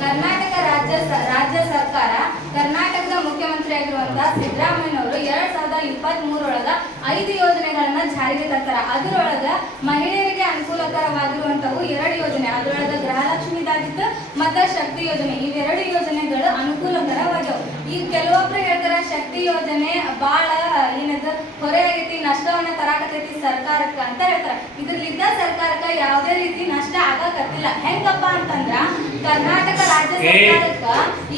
ಕರ್ನಾಟಕ ರಾಜ್ಯ ರಾಜ್ಯ ಸರ್ಕಾರ ಕರ್ನಾಟಕದ ಮುಖ್ಯಮಂತ್ರಿ ಆಗಿರುವಂತಹ ಸಿದ್ದರಾಮಯ್ಯನವರು ಎರಡ್ ಸಾವಿರದ ಇಪ್ಪತ್ತ್ ಮೂರೊಳಗ ಐದು ಯೋಜನೆಗಳನ್ನ ಜಾರಿಗೆ ತರ್ತಾರ. ಅದರೊಳಗ ಮಹಿಳೆಯರಿಗೆ ಅನುಕೂಲಕರವಾಗಿರುವಂತವು ಎರಡು ಯೋಜನೆ. ಅದರೊಳಗ ಗೃಹಲಕ್ಷ್ಮಿದಾಗಿತ್ತು ಮತ್ತ ಶಕ್ತಿ ಯೋಜನೆ. ಇವೆರಡು ಯೋಜನೆಗಳು ಅನುಕೂಲಕರವಾದವು ಈ ಕೆಲವೊಬ್ರು ಹೇಳ್ತಾರ ಶಕ್ತಿ ಯೋಜನೆ ಬಾಳ, ಏನದ, ಹೊರೆ ಆಗೈತಿ, ನಷ್ಟವನ್ನ ತರಾಕತೈತಿ ಸರ್ಕಾರಕ್ಕ ಅಂತ ಹೇಳ್ತಾರ. ಇದ್ರಲ್ಲಿದ್ದ ಸರ್ಕಾರಕ್ಕೆ ಯಾವುದೇ ರೀತಿ ನಷ್ಟ ಆಗಕತ್ತಿಲ್ಲ. ಹೆಂಗಪ್ಪ ಅಂತಂದ್ರ ಕರ್ನಾಟಕ ರಾಜ್ಯ ಸರ್ಕಾರಕ್ಕ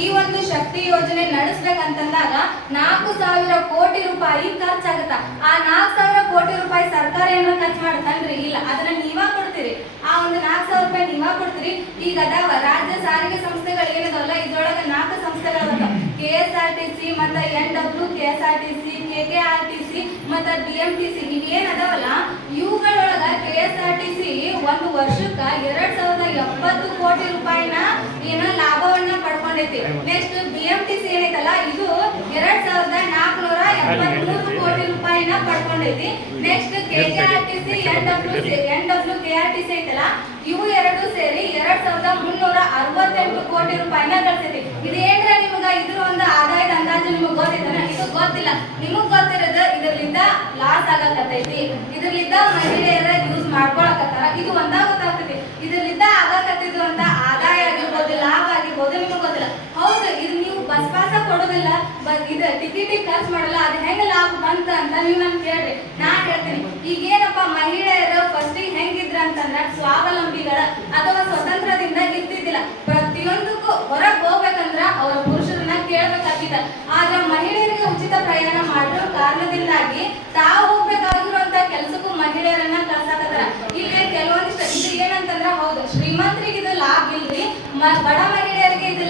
ಈ ಒಂದು ಶಕ್ತಿ ಯೋಜನೆ ನಡೆಸ್ಬೇಕಂತಂದಾಗ ನಾಲ್ಕು ಸಾವಿರ ಕೋಟಿ ರೂಪಾಯಿ ಖರ್ಚಾಗತ್ತ. ಆ ನಾಲ್ಕು ಸಾವಿರ ಕೋಟಿ ರೂಪಾಯಿ ಸರ್ಕಾರ ಏನೋ ಖರ್ಚು ಮಾಡ್ತಾನ್ರಿ ಇಲ್ಲ ಅದನ್ನ ನೀವ ಕೊಡ್ತೀರಿ? ಆ ಒಂದು ನಾಲ್ಕು ಸಾವಿರ ರೂಪಾಯಿ ನೀವ ಕೊಡ್ತೀರಿ? ಈಗ ಅದಾವ ರಾಜ್ಯ ಸಾರಿಗೆ ಸಂಸ್ಥೆಗಳು ಏನದಲ್ಲ ಇದ್ರೊಳಗ ನಾಲ್ಕು ಸಂಸ್ಥೆಗಳು K S R T C ಮತ್ತ N W K S R T C K K R T C ಮತ್ತ ಬಿ ಎಂ ಟಿ ಸಿ ಇವೇನ್ ಅದಾವಲ್ಲ ಇವುಗಳೊಳಗ K S R T C ಒಂದು ವರ್ಷಕ್ಕ ಎರಡ್ ಸಾವಿರದ ಎಪ್ಪತ್ತು ಕೋಟಿ ರೂಪಾಯಿನ ಏನ next B M T C ಏನೈತಲ್ಲ, ಇದು ಎರಡ್ ಸಾವಿರದ ನಾಲ್ಕುನೂರ ಎಪ್ಪತ್ಮೂರು ಕೋಟಿ ರೂಪಾಯಿನ ಪಡ್ಕೊಂಡೈತಿ. Next K K R T C N W N W K R T C ಐತಲ್ಲ, ಇವು ಎರಡು ಸೇರಿ ಎರಡ್ ಸಾವಿರದ ಮುನ್ನೂರ ಅರವತ್ತೆಂಟು ಕೋಟಿ ರೂಪಾಯಿನ ಗಳಿಸೈತಿ ಇದೇನ್ರ ನಿಮಗ ಇದ್ರ ಒಂದು ಆದಾಯದ ಅಂದಾಜು ನಿಮಗ್ ಗೊತ್ತಿದ್ದಾನೆ ಇದು ಗೊತ್ತಿಲ್ಲ. ನಿಮಗ್ ಗೊತ್ತಿರೋದು ಇದರಲ್ಲಿಂದ ಲಾಸ್ ಆಗಕತ್ತೈತಿ. ಇದರ್ಲಿಂದ ಮಹಿಳೆಯರ ಯೂಸ್ ಮಾಡ್ಕೊಳಕತ್ತಾರ. ಇದು ಒಂದ ಗೊತ್ತಾಗ್ತೈತಿ ಇದರ್ಲಿಂದ ಆಗಕತ್ತಿದ್ದು ಅಂತ ಆದಾಯ ಆಗಿರ್ಬೋದು, ಲಾಭ ಆಗಿರ್ಬೋದು ನಿಮಗೆ ಗೊತ್ತಿಲ್ಲ. ಹೌದು, ಇದು ನೀವು ಬಸ್ ಪಾಸ ಕೊಡೋದಿಲ್ಲ ಇದು ಟಿಕೆಟ್ ಖರ್ಚು ಮಾಡಲ್ಲ, ಅದು ಹೆಂಗ ಲಾಭ ಬಂತ ಅಂತ ನೀವು ನನ್ ಕೇಳ್ರಿ ನಾ ಹೇಳ್ತೀನಿ. ಈಗ ಏನಪ್ಪ ಮಹಿಳೆಯರು ಫಸ್ಟ್ ಹೆಂಗಿದ್ರ ಅಂತಂದ್ರ ಸ್ವಾವಲಂಬಿಗಳ ಅಥವಾ ಸ್ವತಂತ್ರದಿಂದ ಇರ್ತಿದ್ದಿಲ್ಲ ಪ್ರತಿಯೊಂದಕ್ಕೂ ಹೊರಗ್ ಹೋಗ್ಬೇಕಂದ್ರ ಅವರ ಪುರುಷರನ್ನ ಕೇಳ್ಬೇಕಾಗಿತ್ತ ಆದ್ರ ಮಹಿಳೆಯರಿಗೆ ಉಚಿತ ಪ್ರಯಾಣ ಮಾಡಿರೋ ಕಾರಣದಿಂದಾಗಿ ತಾವು ಹೋಗ್ಬೇಕಾಗಿರುವಂತ ಕೆಲಸಕ್ಕೂ ಮಹಿಳೆಯರನ್ನ ಕಳ್ಸಾಕತ್ತಾರ. ಇಲ್ಲಿ ಕೆಲವೊಂದಿಷ್ಟು ಏನಂತಂದ್ರ ಹೌದು, ಶ್ರೀಮಂತರಿಗೆ ಇದು ಲಾಭ ಇಲ್ರಿ ಬಡ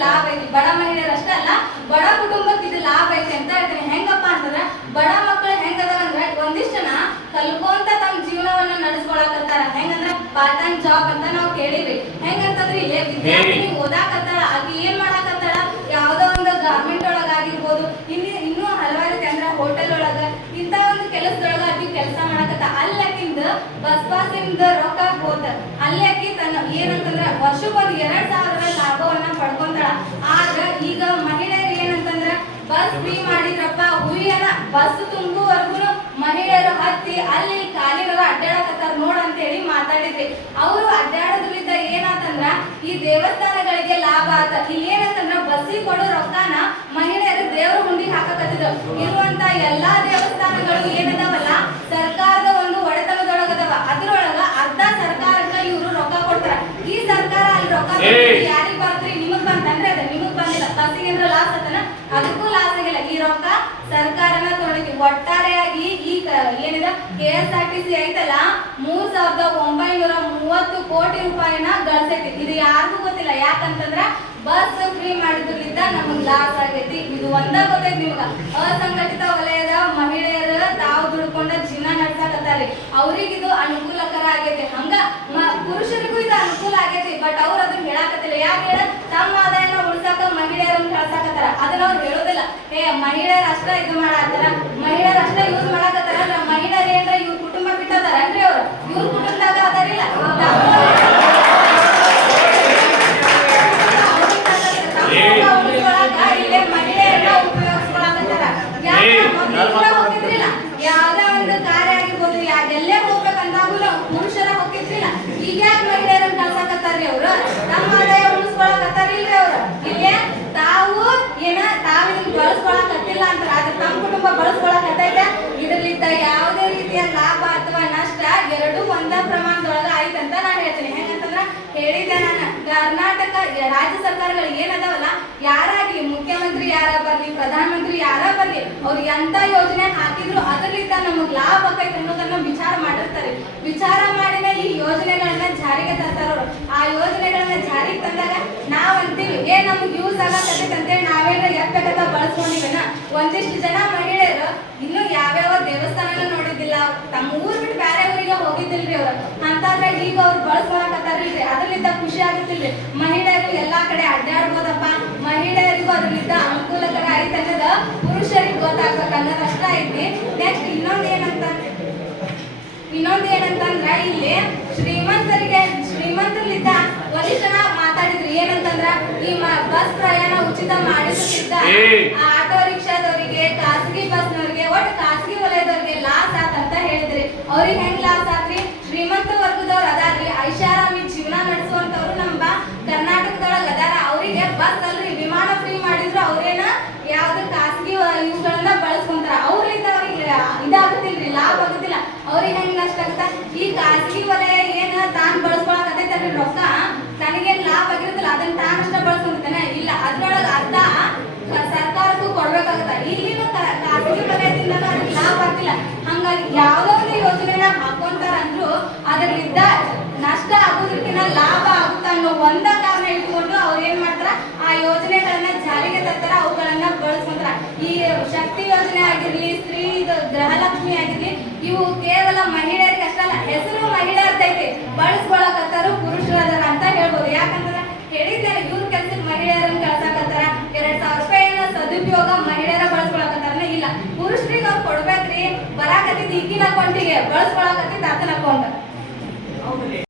ಲಾಭ ಐತಿ ಬಡ ಮಹಿಳೆಯರಷ್ಟೇ ಅಲ್ಲ ಬಡ ಕುಟುಂಬಕ್ಕೆ ಇದು ಲಾಭ ಐತಿ ಅಂತ ಹೇಳ್ತೀನಿ. ಹೆಂಗಪ್ಪ ಅಂತಂದ್ರೆ ಬಡ ಮಕ್ಕಳು ಹೆಂಗದಾವಂದ್ರ ಒಂದಿಷ್ಟು ಜನ ಕಲ್ಕೊಂತ ತಮ್ಮ ಜೀವನವನ್ನ ನಡೆಸ್ಕೊಳಕತ್ತಾರ. ಹೆಂಗಂದ್ರೆ ಪಾರ್ಟ್ ಟೈಮ್ ಜಾಬ್ ಅಂತ ನಾವು ಕೇಳಿವಿ ಹೆಂಗಂತಂದ್ರೆ ಇಲ್ಲೇ ವಿದ್ಯಾರ್ಥಿನಿ ಓದಾಕತ್ತಾಳ ಅದು ಏನ್ ಮಾಡಾಕತ್ತಾಳ? ಯಾವ್ದೋ ಒಂದು ಗಾರ್ಮೆಂಟ್ ಒಳಗ ಆಗಿರ್ಬೋದು ಇನ್ನು ಇನ್ನೂ ಹಲವಾರು ರೀತಿ ಅಂದ್ರ ಹೋಟೆಲ್ ಒಳಗ. ಇಂತ ಒಂದು ಕೆಲಸದೊಳಗ ಅದಕ್ಕೆ ಕೆಲಸ ಮಾಡಾಕತ್ತ ಅಲ್ಲಿ ಆಕಿಂದ ಬಸ್ ಪಾಸಿಂದ ರೊಕ್ಕ ಹೋತ. ಅಲ್ಲಿ ಆಕಿ ತನ್ನ ಏನಂತಂದ್ರ ವರ್ಷಕ್ಕೊಂದು ಎರಡ್ ಸಾವಿರ ಲಾಭವನ್ನ ಪಡ್ಕೊಂತಾಳ ಆದ್ರ ಈಗ ಮಹಿಳೆಯರು ಏನಂತಂದ್ರ ಬಸ್ ಫ್ರೀ ಮಾಡಿದ್ರಪ್ಪ ಹುಯ್ಯನ ಬಸ್ ತುಂಬುವರೆಗೂ ಮಹಿಳೆಯರು ಹತ್ತಿ ಅಲ್ಲಿ ಕಾಲಿನರ ಅಡ್ಡಾಡಕತ್ತಾರ ನೋಡ್ ಅಂತೇಳಿ ಮಾತಾಡಿದ್ರಿ. ಅವರು ಅಡ್ಡಾಡೋದ್ರಿಂದ ಏನಾತಂದ್ರ ಈ ದೇವಸ್ಥಾನಗಳಿಗೆ ಲಾಭ ಆತ. ಇಲ್ಲಿ ಏನಂತಂದ್ರ ಬಸ್ಸಿಗೆ ಕೊಡೋ ರೊಕ್ಕನ ಮಹಿಳೆಯರು ದೇವ್ರ ಹುಂಡಿಗೆ ಹಾಕಕತ್ತಿದ್ರು ಇರುವಂತ ಎಲ್ಲಾ ದೇವಸ್ಥಾನಗಳು ಏನದಾವಲ್ಲ ಸರ್ಕಾರದ ಒಂದು ಒಡೆತನದೊಳಗದವ. ಅದ್ರೊಳಗ ಅರ್ಧ ಸರ್ಕಾರಕ್ಕ ಇವರು ರೊಕ್ಕ ಕೊಡ್ತಾರ. ಈ ಸರ್ಕಾರ ಅಲ್ಲಿ ರೊಕ್ಕ ಯಾರಿಗೆ ಬರ್ತ್ರಿ? ನಿಮಗ್ ಬಂತಂದ್ರೆ ಅದ ನಿಮಗ್ ಬಂದಿಲ್ಲ. ಬಸ್ಸಿಗೆ ಲಾಸ್ ಆತನ. ಅದಕ್ಕೂ ಲಾಸ್ ಆಗಿಲ್ಲ. ಈ ರೊಕ್ಕ ಸರ್ಕಾರನ ತೊಗೊಂಡೈತಿ ಒಟ್ಟಾರೆಯಾಗಿ ಈ ಕ- ಏನಿದೆ? K S R T C ಐತಲ್ಲ, ಮೂರ್ ಸಾವಿರದ ಒಂಬೈನೂರ ಮೂವತ್ತು ಕೋಟಿ ರೂಪಾಯಿನ ಗಳಿಸೈತಿ. ಇದು ಯಾರಿಗೂ ಗೊತ್ತಿಲ್ಲ. ಯಾಕಂತಂದ್ರ ಬಸ್ ಫ್ರೀ ಮಾಡಿದ್ರಿಂದ ನಮಗ್ ಲಾಸ್ ಆಗೈತಿ. ಇದು ಒಂದ ಗೊತ್ತೈತಿ ನಿಮ್ಗ. ಅಸಂಘಟಿತ ವಲಯದ ಮಹಿಳೆಯರ ತಾವು ದುಡ್ಕೊಂಡ ಜೀವನ ನಡ್ಸಾಕತ್ತಾರಿ ಅವ್ರಿಗೆ ಇದು ಅನುಕೂಲಕರ ಆಗೈತಿ. ಹಂಗ ಪುರುಷರಿಗೂ ಇದು ಅನುಕೂಲ ಆಗೈತಿ. ಬಟ್ ಅವ್ರು ಅದನ್ನ ಹೇಳಾಕತ್ತಿಲ್ಲ. ಯಾಕೆ ಹೇಳ? ತಮ್ಮ ಕಳ್ಸಾಕತ್ತಾರ ಅವ್ರು ಹೇಳೋದಿಲ್ಲ. ಏ ಮಹಿಳೆಯರು ಅಷ್ಟ ಇದು ಮಾಡಾಕತ್ತಾರ ಮಹಿಳೆಯರು ಅಷ್ಟ ಯೂಸ್ ಮಾಡಾಕತ್ತಾರ. ಅಂದ್ರೆ ಮಹಿಳೆಯರು ಏನ್ರ ಇವ್ರ ಕುಟುಂಬ ಬಿಟ್ಟದಾರನ್ರಿ ಅವ್ರು? ಇವ್ರ ಕುಟುಂಬದಾಗ ಅದಾರಿಲ್ಲ ಮಹಿಳೆಯರನ್ನ ಉಪಯೋಗಿಸ್ಕೊಳಕತ್ತಾರ. ಹೋಗಿದ್ರಿಲ್ಲ. ಯಾವ್ದೇ ಒಂದು ಕಾರ್ಯ ಆಗಿರ್ಬೋದು ಯಾ- ಎಲ್ಲೇ ಹೋಗ್ಬೇಕಂದಾಗೂ ಪುರುಷರ ಹೋಗಿದ್ರಿಲ್ಲ. ಈಗ ಯಾಕೆ ಮಹಿಳೆಯರನ್ನ ಕಳ್ಸಕತ್ತಾರ್ರಿ ಅವ್ರು ನಮ್ಮ ಆದಾಯ ಉಳಿಸ್ಕೊಳಕತ್ತಾರಿಲ್ರಿ ಅವ್ರು ಇಲ್ಲೇ ತಾವು ಏನ ತಾವು ಇದನ್ನ ಬಳಸ್ಕೊಳಕತ್ತಿಲ್ಲ ಅಂತಾರ ಆದ್ರೆ ತಮ್ಮ ಕುಟುಂಬ ಬಳಸ್ಕೊಳಕತ್ತೈತೆ. ಇದರಿಂದ ಯಾವುದೇ ರೀತಿಯ ಲಾಭ ಅಥವಾ ನಷ್ಟ ಎರಡೂ ಒಂದ ಪ್ರಮಾಣದೊಳಗ ಅಂತ ನಾನು ಹೇಳ್ತೀನಿ. ಹೆಂಗಂತಂದ್ರ ಹೇಳಿದೆ ನಾನು, ಕರ್ನಾಟಕ ರಾಜ್ಯ ಸರ್ಕಾರಗಳು ಏನದಾವಲ್ಲ, ಯಾರಾಗ್ಲಿ ಮುಖ್ಯಮಂತ್ರಿ ಯಾರ ಬರ್ಲಿ, ಪ್ರಧಾನಮಂತ್ರಿ ಯಾರ ಬರ್ಲಿ, ಅವ್ರು ಎಂತ ಯೋಜನೆ ಹಾಕಿದ್ರು ಅದರಿಂದ ನಮಗ್ ಲಾಭ ಆಕೈತೆ ಅನ್ನೋದನ್ನ ವಿಚಾರ ಮಾಡಿರ್ತಾರೆ. ವಿಚಾರ ಮಾಡಿದ ಈ ಯೋಜನೆಗಳನ್ನ ಜಾರಿಗೆ ತರ್ತಾರ ಅವ್ರು ಆ ಯೋಜನೆಗಳನ್ನ ಜಾರಿಗೆ ತಂದಾಗ ನಾವ್ ಅಂತೀವಿ ಏ ನಮ್ಗ್ ಯೂಸ್ ಆಗತ್ತೈತೆ ಅಂತೇಳಿ ನಾವೇನ ಎಪ್ಪಬೇಕಂತ ಬಳಸ್ಕೊಂಡಿವೇನ ಒಂದಿಷ್ಟು ಜನ ಮಹಿಳೆಯರು ಇನ್ನು ಯಾವ್ಯಾವ ದೇವಸ್ಥಾನನ ನೋಡಿದ್ದಿಲ್ಲ ತಮ್ಮ ಊರ್ ಬಿಟ್ಟು ಬೇರೆ ಊರಿಗೆ ಹೋಗಿದ್ದಿಲ್ರಿ ಅವ್ರು. ಅಂತಾದ್ರೆ ಈಗ ಅವ್ರು ಬಳಸ್ಕೊಳಕತ್ತಾರಿಲ್ರಿ. ಅದರಿಂದ ಖುಷಿ ಆಗುತ್ತಿಲ್ರಿ. ಮಹಿಳೆಯರು ಎಲ್ಲಾ ಕಡೆ ಅಡ್ಡಾಡ್ಬೋದಪ್ಪ. ಮಹಿಳೆಯರಿಗೂ ಅದರಿಂದ ಅನುಕೂಲಕರ ಐತೆ ಅನ್ನೋದ ಪುರುಷರಿಗೆ ಗೊತ್ತಾಗ್ಬೇಕು ಅನ್ನೋದು ಅಷ್ಟ ಐತಿ. ನೆಕ್ಸ್ಟ್ ಇನ್ನೊಂದೇನಂತ ಏನಂತ ಇನ್ನೊಂದು ಏನಂತಂದ್ರ ಇಲ್ಲಿ ಶ್ರೀಮಂತರಿಗೆ ಶ್ರೀಮಂತರಲ್ಲಿದ್ದ ಒಂದಿಷ್ಟು ಮಾತಾಡಿದ್ರು. ಏನಂತಂದ್ರೆ ಈ ಬಸ್ ಪ್ರಯಾಣ ಉಚಿತ ಮಾಡಿಸುತ್ತಿದ್ದ ಏ. ಆ ಆಟೋ ರಿಕ್ಷಾದವರಿಗೆ ಖಾಸಗಿ ಬಸ್ನವರಿಗೆ ಒಟ್ಟು ಖಾಸಗಿ ವಲಯದವರಿಗೆ ಲಾಸ್ ಆತಂತ ಹೇಳಿದ್ರಿ ಅವ್ರಿಗೆ ಹೆಂಗ್ ಲಾಸ್ ಆತ್ರಿ ಶ್ರೀಮಂತ ವರ್ಗದವ್ರು ಅದಾರ್ರಿ ಐಷಾರಾಮಿ ಜೀವನ ನಡೆಸುವಂತವ್ರು ನಮ್ಮ ಕರ್ನಾಟಕದೊಳಗ ಅದಾರ ಅವರಿಗೆ ಬಸ್ ಅಲ್ರಿ ವಿಮಾನ ಫ್ರೀ ಮಾಡಿದ್ರು ಅವ್ರೇನ ಯಾವ್ದು ಖಾಸಗಿ ಇವುಗಳನ್ನ ಬಳಸ್ಕೊಂತಾರ ಅವ್ರಿಂದ ಅವ್ರಿಗೆ ಇದಾಗುತ್ತಿಲ್ರಿ ಲಾಭ ಆಗುತ್ತಿಲ್ಲ ಅವ್ರಿಗೆ ಹೆಂಗ್ ನಷ್ಟ ಆಗುತ್ತ ಈ ಖಾಸಗಿ ವಲಯ ಏನ ತಾನ್ ಬಳಸ್ಕೊಳಕತ್ತೈತಲ್ರಿ ರೊಕ್ಕ? ತನಗೇನ್ ಲಾಭ ಆಗಿರುತ್ತಲ್ಲ ಅದನ್ನ ತಾನಷ್ಟ ಬಳಸ್ಕೊಂತಾನೆ ಇಲ್ಲ, ಅದ್ರೊಳಗ ಅರ್ಧ ಸರ್ಕಾರಕ್ಕೂ ಕೊಡ್ಬೇಕಾಗತ್ತ? ಈಗಿನ ಖಾಸಗಿ ವಲಯದಿಂದ ಲಾಭ ಆಗ್ತಿಲ್ಲ. ಹಂಗಾಗಿ ಯಾವ್ದೋ ಒಂದು ಯೋಜನೆನ ಹಾಕೊಂತಾರ ಅಂದ್ರು ಅದರಿಂದ ನಷ್ಟ ಆಗೋದಕ್ಕಿಂತ ಲಾಭ ಆಗುತ್ತ ಅನ್ನೋ ಒಂದ ಕಾರಣ ಇಟ್ಕೊಂಡು ಅವ್ರು ಏನ್ ಮಾಡ್ತಾರ? ಆ ಯೋಜನೆಗಳನ್ನ ಜಾರಿಗೆ ತರ್ತಾರ, ಅವುಗಳನ್ನ ಬಳಸ್ಕೊಂತಾರ. ಈ ಶಕ್ತಿ ಯೋಜನೆ ಆಗಿರ್ಲಿ ಸ್ತ್ರೀ ಗೃಹಲಕ್ಷ್ಮಿ ಆಗಿರ್ಲಿ, ಇವು ಕೇವಲ ಹೆಸರು ಮಹಿಳೆಯರ್ದೈತಿ ಬಳಸ್ಕೊಳಕತ್ತಾರು ಪುರುಷರದಾರ ಅಂತ ಹೇಳ್ಬೋದು. ಯಾಕಂದ್ರೆ ಹೇಳಿದ್ದಾರೆ ಇವ್ರ ಕೆಲ್ಸಕ್ಕೆ ಮಹಿಳೆಯರನ್ನ ಕಳ್ಸಾಕತ್ತಾರ. ಎರಡ್ ಸಾವಿರ ರೂಪಾಯಿನ ಸದುಪಯೋಗ ಮಹಿಳೆಯರ ಬಳಸ್ಕೊಳಕತ್ತಾರ ಇಲ್ಲ. ಪುರುಷರಿಗೆ ಅವ್ರು ಕೊಡ್ಬೇಕ್ರಿ, ಬರಾಕತ್ತಿದ್ ಈಗಿನ ಅಕೌಂಟಿಗೆ, ಬಳಸ್ಕೊಳಕತ್ತಿದ್ ಆತನ ಅಕೌಂಟ್.